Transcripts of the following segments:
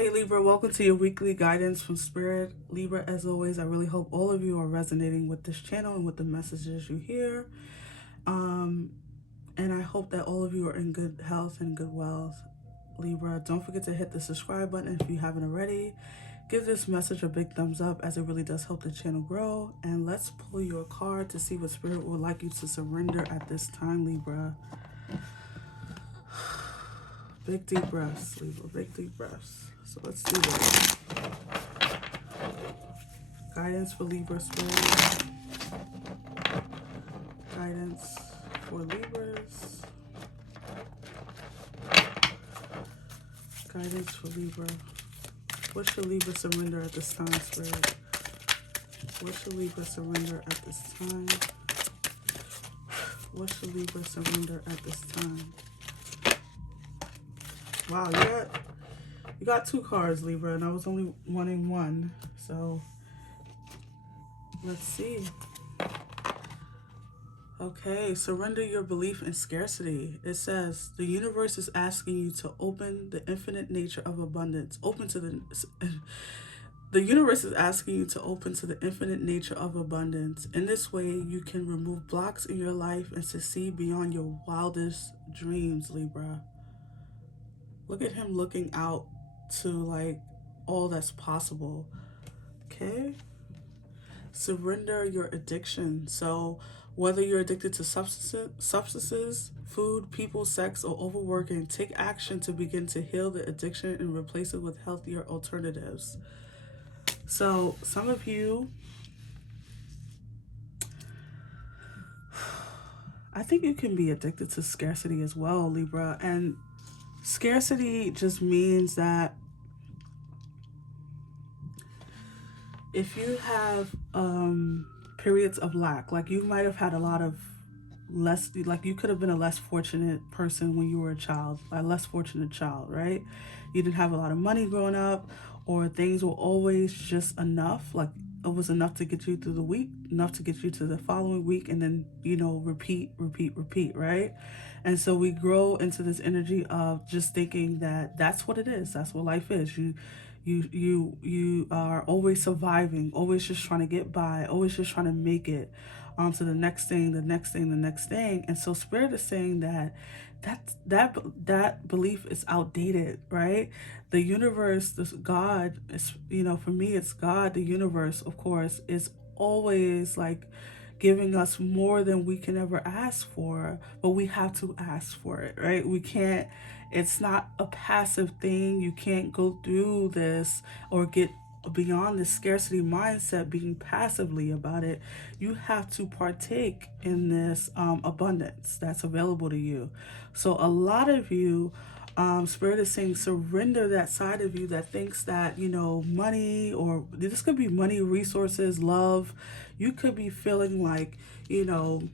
Hey Libra, welcome to your weekly guidance from Spirit. Libra, as always, I really hope all of you are resonating with this channel and with the messages you hear. Um, and I hope that all of you are in good health and good wealth. Libra, don't forget to hit the subscribe button if you haven't already. Give this message a big thumbs up as it really does help the channel grow. And let's pull your card to see what Spirit would like you to surrender at this time, Libra. Big deep breaths, Libra, big deep breaths. So let's do this. Guidance for Libra Spirit. Guidance for Libras. Guidance for Libra. What should Libra surrender at this time, Spirit? What should Libra surrender at this time? What should Libra surrender at this time? Wow, you got two cards, Libra, and I was only wanting one. So let's see. Okay, surrender your belief in scarcity. It says the universe is asking you to open the infinite nature of abundance. The universe is asking you to open to the infinite nature of abundance. In this way, you can remove blocks in your life and succeed beyond your wildest dreams, Libra. Look at him looking out to like all that's possible. Okay? Surrender your addiction. So whether you're addicted to substances, food, people, sex, or overworking, take action to begin to heal the addiction and replace it with healthier alternatives. So some of you, I think you can be addicted to scarcity as well, Libra. And scarcity just means that if you have periods of lack, like you might have had a lot of less, like you could have been a less fortunate person when you were a child, a less fortunate child, right? You didn't have a lot of money growing up, or things were always just enough, like it was enough to get you through the week, enough to get you to the following week, and then repeat, right? And so we grow into this energy of just thinking that that's what it is, that's what life is. You are always surviving, always just trying to get by, always just trying to make it to the next thing, the next thing, the next thing. And so Spirit is saying that that belief is outdated, right? The universe, this God is, for me it's God, the universe, of course, is always like giving us more than we can ever ask for, but we have to ask for it, right? We can't, it's not a passive thing. You can't go through this or get beyond the scarcity mindset being passively about it. You have to partake in this abundance that's available to you. So a lot of you, Spirit is saying surrender that side of you that thinks that, money, or this could be money, resources, love. You could be feeling like, I'm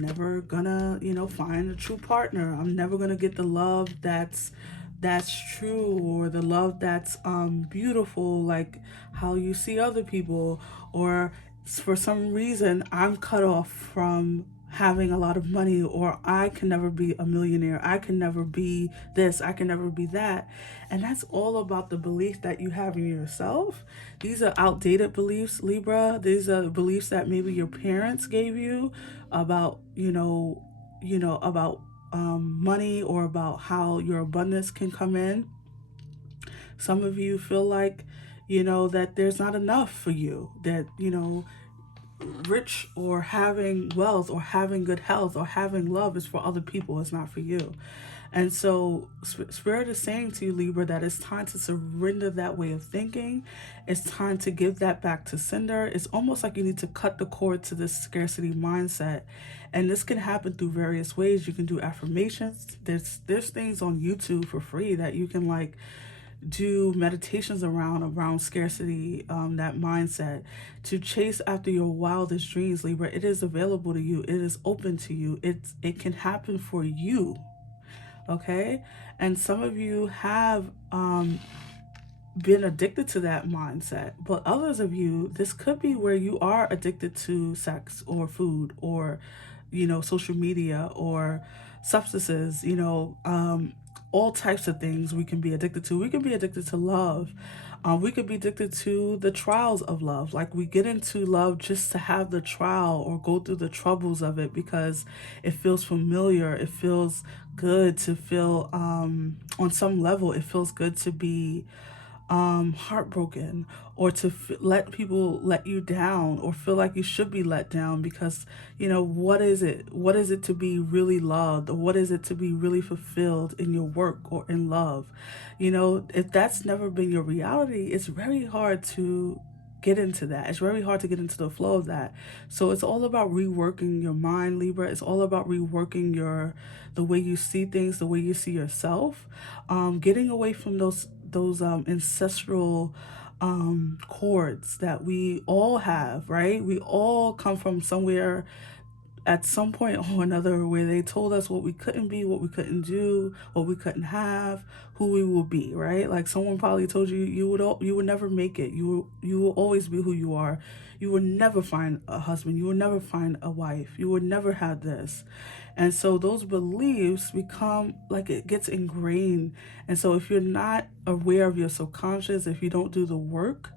never gonna, find a true partner. I'm never gonna get the love that's true, or the love that's beautiful, like how you see other people, or for some reason I'm cut off from having a lot of money, or I can never be a millionaire, I can never be this, I can never be that. And that's all about the belief that you have in yourself. These are outdated beliefs, Libra. These are beliefs that maybe your parents gave you about, about money, or about how your abundance can come in. Some of you feel like, that there's not enough for you, that, rich or having wealth or having good health or having love is for other people, it's not for you. And so Spirit is saying to you, Libra, that it's time to surrender that way of thinking. It's time to give that back to sender. It's almost like you need to cut the cord to this scarcity mindset. And this can happen through various ways. You can do affirmations. There's things on YouTube for free that you can like do meditations around scarcity, that mindset, to chase after your wildest dreams, Libra. It is available to you. It is open to you. It can happen for you. Okay. And some of you have been addicted to that mindset, but others of you, this could be where you are addicted to sex or food, or social media, or substances, all types of things we can be addicted to. We can be addicted to love. We could be addicted to the trials of love. Like we get into love just to have the trial or go through the troubles of it because it feels familiar. It feels good to feel, on some level, it feels good to be heartbroken, or to let people let you down, or feel like you should be let down because, what is it? What is it to be really loved, or what is it to be really fulfilled in your work or in love? If that's never been your reality, it's very hard to get into that. It's very hard to get into the flow of that. So it's all about reworking your mind, Libra. It's all about reworking the way you see things, the way you see yourself. Getting away from those ancestral cords that we all have, right? We all come from somewhere at some point or another where they told us what we couldn't be, what we couldn't do, what we couldn't have, who we will be, right? Like someone probably told you you would never make it. You will always be who you are. You will never find a husband. You will never find a wife. You will never have this. And so those beliefs become like it gets ingrained. And so if you're not aware of your subconscious, if you don't do the work,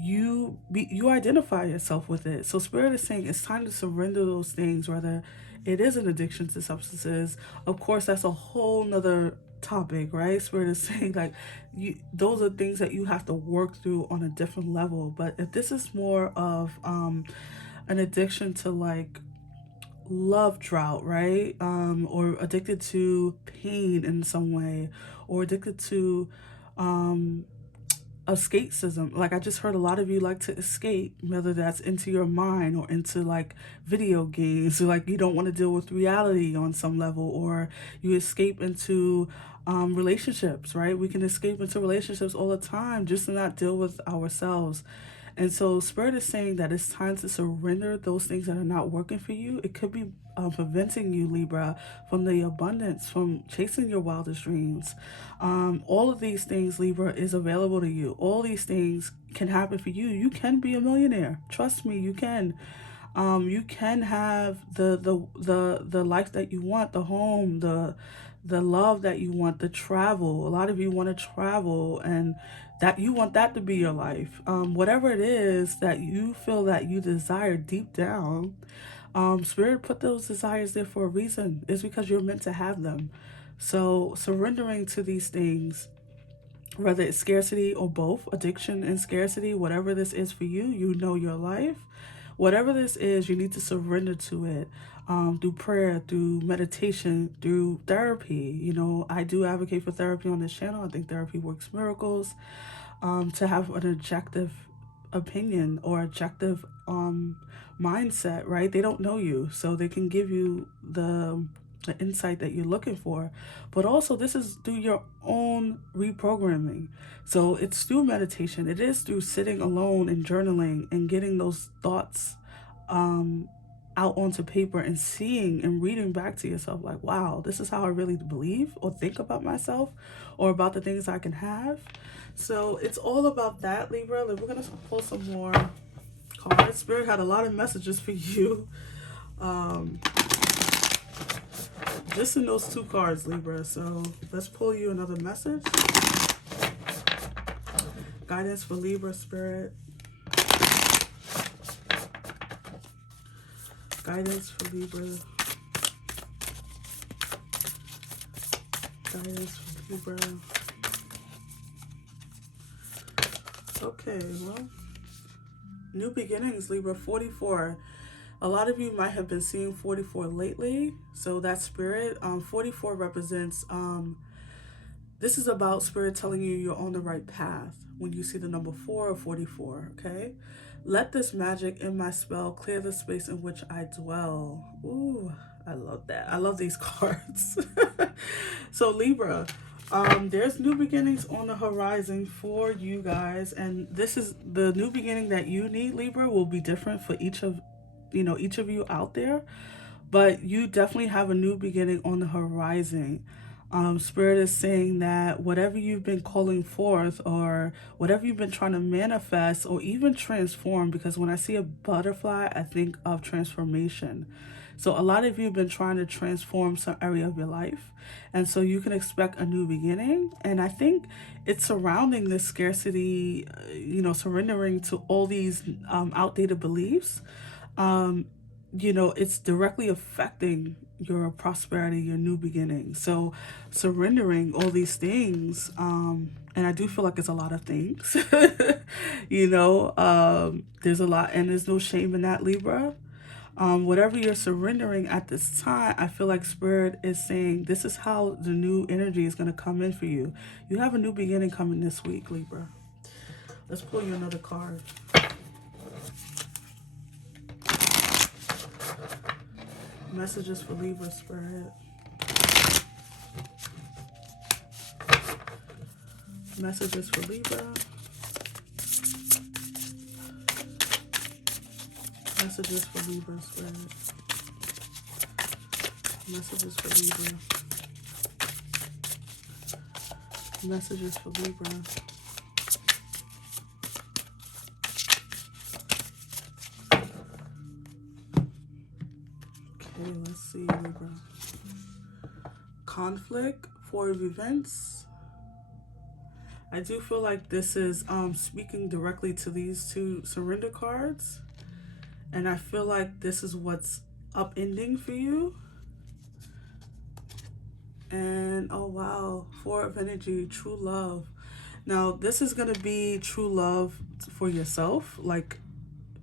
you identify yourself with it. So spirit is saying it's time to surrender those things, whether it is an addiction to substances. Of course, that's a whole nother topic, right? Spirit is saying like those are things that you have to work through on a different level. But if this is more of an addiction to like love drought, right? Or addicted to pain in some way, or addicted to escapism. Like I just heard a lot of you like to escape, whether that's into your mind or into like video games. So like you don't want to deal with reality on some level, or you escape into relationships, right? We can escape into relationships all the time just to not deal with ourselves. And so Spirit is saying that it's time to surrender those things that are not working for you. It could be preventing you, Libra, from the abundance, from chasing your wildest dreams. All of these things, Libra, is available to you. All these things can happen for you. You can be a millionaire. Trust me, you can. You can have the life that you want, the home, the love that you want, the travel. A lot of you want to travel, and that you want that to be your life. Whatever it is that you feel that you desire deep down, Spirit put those desires there for a reason. It's because you're meant to have them. So surrendering to these things, whether it's scarcity or both, addiction and scarcity, whatever this is for you, you know your life. Whatever this is, you need to surrender to it, through prayer, through meditation, through therapy. I do advocate for therapy on this channel. I think therapy works miracles. To have an objective opinion or objective mindset, right? They don't know you, so they can give you the insight that you're looking for. But also, this is through your own reprogramming. So it's through meditation. It is through sitting alone and journaling and getting those thoughts out onto paper and seeing and reading back to yourself like, wow, this is how I really believe or think about myself or about the things I can have. So it's all about that, Libra. We're going to pull some more cards. Spirit had a lot of messages for you. Just in those two cards, Libra. So let's pull you another message. Guidance for Libra, Spirit. Guidance for Libra. Guidance for Libra. Okay, well, new beginnings, Libra. 44. A lot of you might have been seeing 44 lately. So that's Spirit. 44 represents, this is about Spirit telling you you're on the right path when you see the number 4 or 44, okay? Let this magic in my spell clear the space in which I dwell. Ooh, I love that. I love these cards. So Libra, there's new beginnings on the horizon for you guys. And this is the new beginning that you need, Libra, will be different for each of you out there. But you definitely have a new beginning on the horizon. Spirit is saying that whatever you've been calling forth, or whatever you've been trying to manifest or even transform, because when I see a butterfly, I think of transformation. So a lot of you have been trying to transform some area of your life. And so you can expect a new beginning. And I think it's surrounding this scarcity, surrendering to all these outdated beliefs. Um, it's directly affecting your prosperity, your new beginning. So surrendering all these things, and I do feel like it's a lot of things. There's a lot, and there's no shame in that, Libra. Whatever you're surrendering at this time, I feel like Spirit is saying this is how the new energy is going to come in for you. You have a new beginning coming this week, Libra. Let's pull you another card. Messages for Libra, Spirit. Messages for Libra. Messages for Libra, Spirit. Messages for Libra. Messages for Libra. Okay, let's see, Libra. Conflict, forward of events. I do feel like this is speaking directly to these two surrender cards. And I feel like this is what's upending for you. And oh wow, Four of Energy, true love. Now this is going to be true love for yourself, like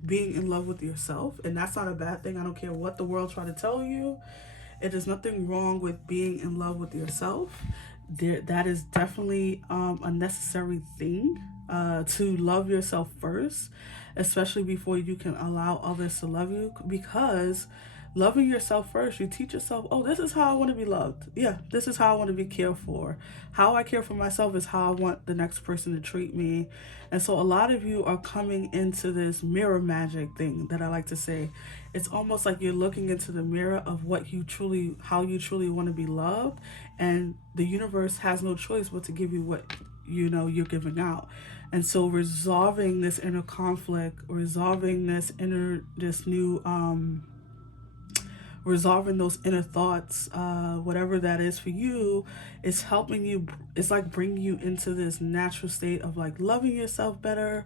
being in love with yourself. And that's not a bad thing. I don't care what the world try to tell you. It is nothing wrong with being in love with yourself. That is definitely a necessary thing, to love yourself first, especially before you can allow others to love you. Because loving yourself first, you teach yourself, oh, this is how I want to be loved. Yeah, this is how I want to be cared for. How I care for myself is how I want the next person to treat me. And so a lot of you are coming into this mirror magic thing that I like to say. It's almost like you're looking into the mirror of how you truly want to be loved. And the universe has no choice but to give you what you're giving out. And so resolving this inner conflict, resolving resolving those inner thoughts, whatever that is for you, is helping you. It's like bringing you into this natural state of like loving yourself better,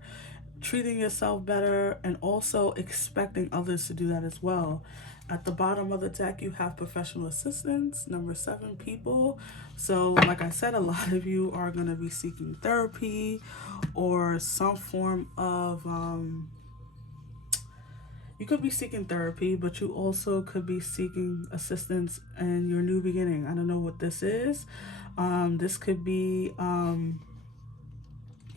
treating yourself better, and also expecting others to do that as well. At the bottom of the deck, you have professional assistance, number 7, people. So like I said, a lot of you are going to be seeking therapy or some form of you could be seeking therapy, but you also could be seeking assistance in your new beginning. I don't know what this is. This could be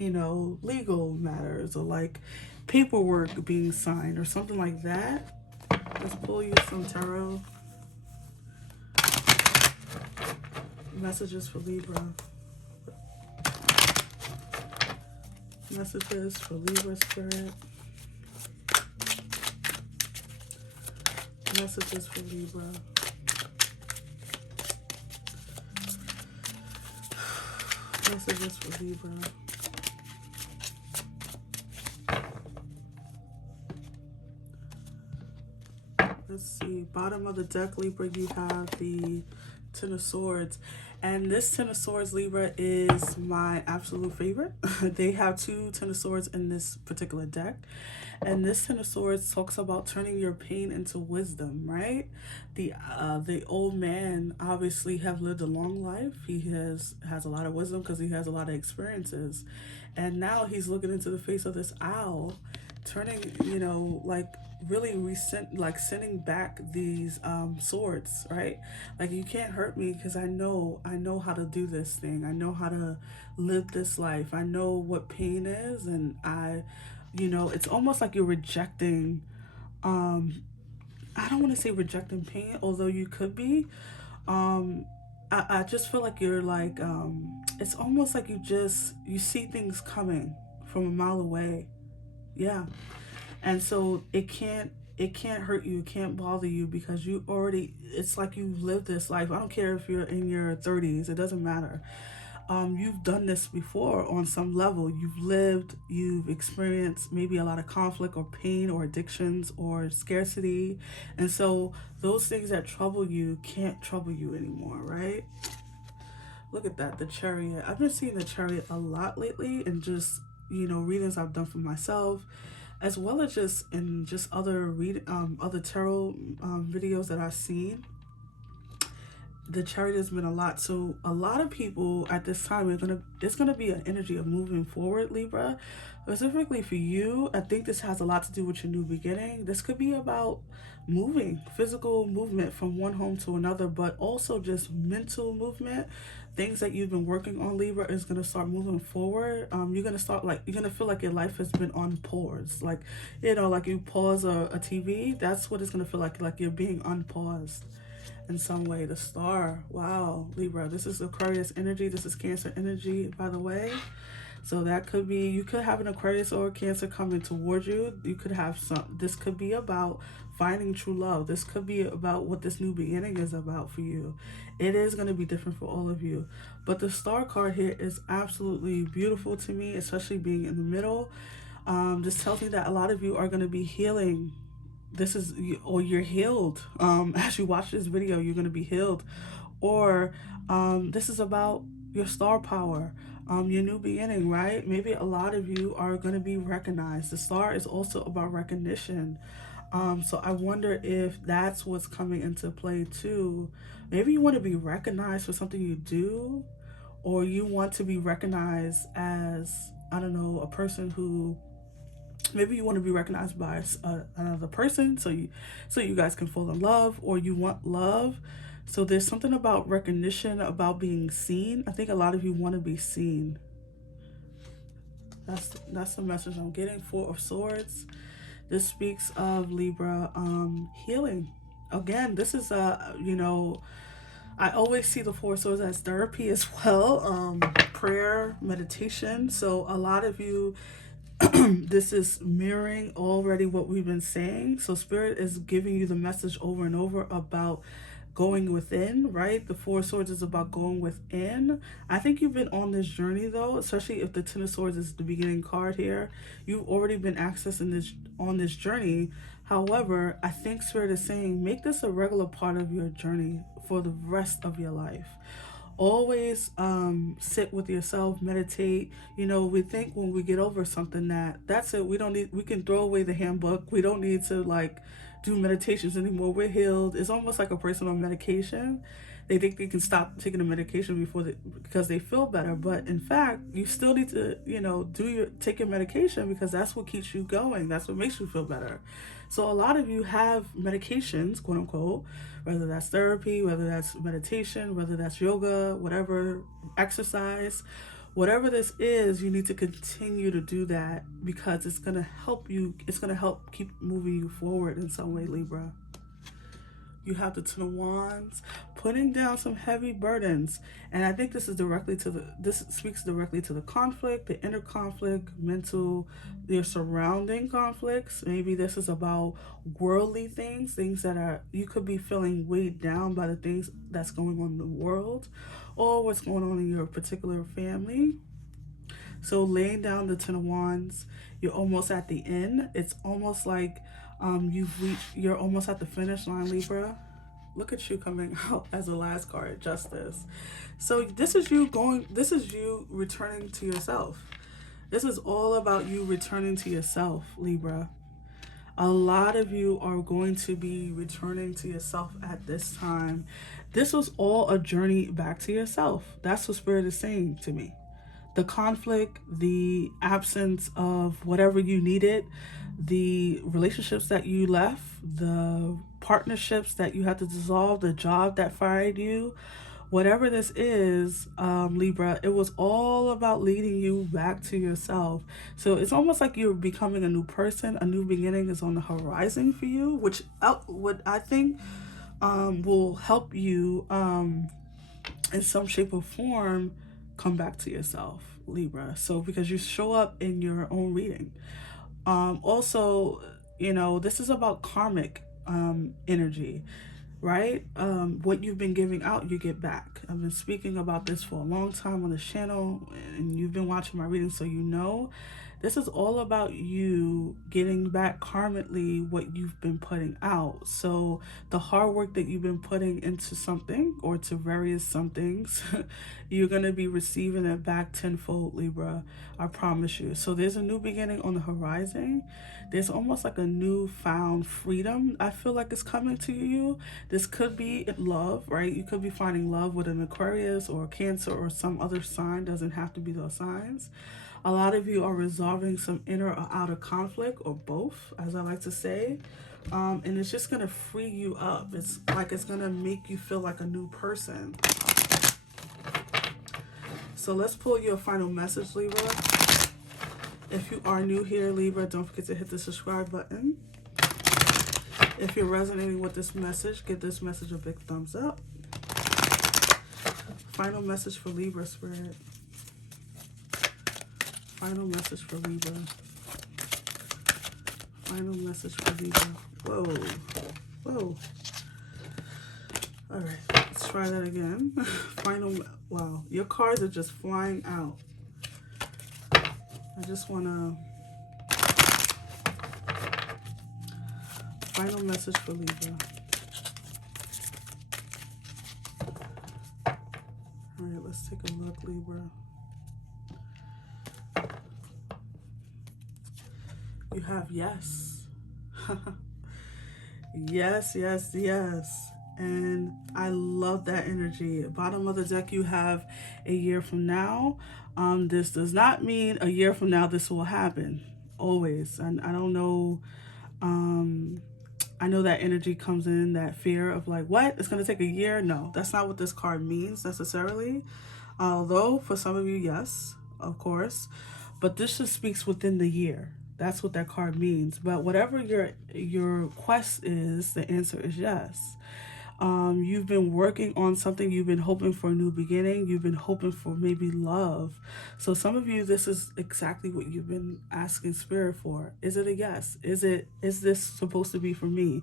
legal matters, or like paperwork being signed or something like that. Let's pull you some tarot. Messages for Libra. Messages for Libra, Spirit. Messages for Libra. Messages for Libra. Let's see. Bottom of the deck, Libra, you have the Ten of Swords. And this Ten of Swords, Libra, is my absolute favorite. They have 2 Ten of Swords in this particular deck. And this Ten of Swords talks about turning your pain into wisdom, right? The old man obviously have lived a long life. He has a lot of wisdom because he has a lot of experiences. And now he's looking into the face of this owl, turning, really sending back these swords, right? Like, you can't hurt me because I know how to do this thing. I know how to live this life. I know what pain is, and it's almost like you're rejecting, I don't want to say rejecting pain, although you could be. I just feel like you're like, it's almost like you see things coming from a mile away. Yeah. And so it can't hurt you, it can't bother you, because it's like you lived this life. I don't care if you're in your 30s, it doesn't matter. you've done this before on some level. You've lived, you've experienced maybe a lot of conflict or pain or addictions or scarcity. And so those things that trouble you can't trouble you anymore, right? Look at that, the chariot. I've been seeing the chariot a lot lately, and just, readings I've done for myself, as well as just in just other tarot videos that I've seen. The chart has been a lot. So a lot of people at this time it's gonna be an energy of moving forward, Libra. Specifically for you, I think this has a lot to do with your new beginning. This could be about moving, physical movement from one home to another, but also just mental movement. Things that you've been working on, Libra, is gonna start moving forward. You're gonna feel like your life has been on pause. Like, like you pause a TV. That's what it's gonna feel like you're being unpaused in some way. The star, wow, Libra, this is Aquarius energy, this is Cancer energy, by the way. So that could be, you could have an Aquarius or a Cancer coming towards you. You could have this could be about finding true love. This could be about what this new beginning is about for you. It is going to be different for all of you, but the star card here is absolutely beautiful to me, especially being in the middle. This tells me that a lot of you are going to be healing. This is, or you're healed. As you watch this video, you're going to be healed. Or this is about your star power, your new beginning, right? Maybe a lot of you are going to be recognized. The star is also about recognition. So I wonder if that's what's coming into play too. Maybe you want to be recognized for something you do, or you want to be recognized as, I don't know, a person who, maybe you want to be recognized by another person, so you guys can fall in love, or you want love. So there's something about recognition, about being seen. I think a lot of you want to be seen. That's the message I'm getting. Four of Swords. This speaks of, Libra, healing. Again, this is I always see the Four of Swords as therapy as well, prayer, meditation. So a lot of you, this is mirroring already what we've been saying. So Spirit is giving you the message over and over about going within, right? The Four of Swords is about going within. I think you've been on this journey though, especially if the Ten of Swords is the beginning card here. You've already been accessing this on this journey. However, I think Spirit is saying make this a regular part of your journey for the rest of your life. Always sit with yourself, meditate. We think when we get over something that's it. We can throw away the handbook. We don't need to do meditations anymore. We're healed. It's almost like a person on medication. They think they can stop taking the medication because they feel better, but in fact, you still need to, take your medication, because that's what keeps you going. That's what makes you feel better. So a lot of you have medications, quote unquote, whether that's therapy, whether that's meditation, whether that's yoga, whatever, exercise, whatever this is, you need to continue to do that, because it's going to help you. It's going to help keep moving you forward in some way, Libra. You have the Ten of Wands, putting down some heavy burdens. And I think this speaks directly to the conflict, the inner conflict, mental, your surrounding conflicts. Maybe this is about worldly things that you could be feeling weighed down by the things that's going on in the world, or what's going on in your particular family. So laying down the Ten of Wands, you're almost at the end. It's almost like you're almost at the finish line, Libra. Look at you coming out as the last card, Justice. So this is you returning to yourself. This is all about you returning to yourself, Libra. A lot of you are going to be returning to yourself at this time. This was all a journey back to yourself. That's what Spirit is saying to me. The conflict, the absence of whatever you needed, the relationships that you left, the partnerships that you had to dissolve, the job that fired you, whatever this is, Libra, it was all about leading you back to yourself. So it's almost like you're becoming a new person. A new beginning is on the horizon for you, which what I think will help you in some shape or form come back to yourself, Libra. So because you show up in your own reading. Also, this is about karmic energy. right? What you've been giving out, you get back. I've been speaking about this for a long time on the channel, and you've been watching my readings, so you know this is all about you getting back karmically what you've been putting out. So the hard work that you've been putting into something or to various somethings, you're going to be receiving it back tenfold, Libra. I promise you. So there's a new beginning on the horizon. There's almost like a newfound freedom. I feel like it's coming to you. This could be love, right? You could be finding love with an Aquarius or Cancer or some other sign. Doesn't have to be those signs. A lot of you are resolving some inner or outer conflict, or both, as I like to say. And it's just going to free you up. It's like it's going to make you feel like a new person. So let's pull your final message, Libra. If you are new here, Libra, don't forget to hit the subscribe button. If you're resonating with this message, give this message a big thumbs up. Final message for Libra, Spirit. Final message for Libra. Final message for Libra. Whoa. Whoa. All right. Let's try that again. Wow. Your cards are just flying out. I just want to... Final message for Libra. All right. Let's take a look, Libra. You have yes. Yes, yes, yes. And I love that energy. Bottom of the deck, you have a year from now. This does not mean a year from now this will happen. Always. And I don't know. I know that energy comes in, that fear of like, what? It's going to take a year? No, that's not what this card means necessarily. Although for some of you, yes, of course. But this just speaks within the year. That's what that card means. But whatever your quest is, the answer is yes. You've been working on something. You've been hoping for a new beginning. You've been hoping for maybe love. So some of you, this is exactly what you've been asking Spirit for. Is it a yes? Is this supposed to be for me?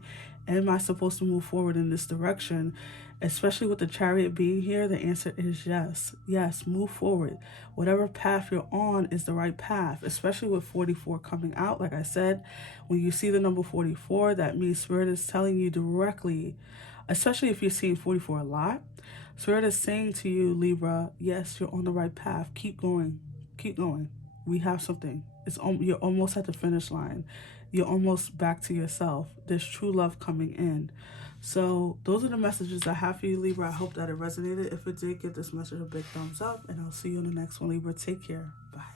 Am I supposed to move forward in this direction? Especially with the Chariot being here, the answer is yes. Yes, move forward. Whatever path you're on is the right path, especially with 44 coming out. Like I said, when you see the number 44, that means Spirit is telling you directly, especially if you're seeing 44 a lot, Spirit is saying to you, Libra, yes, you're on the right path. Keep going. Keep going. We have something. You're almost at the finish line. You're almost back to yourself. There's true love coming in. So those are the messages I have for you, Libra. I hope that it resonated. If it did, give this message a big thumbs up, and I'll see you in the next one, Libra. Take care. Bye.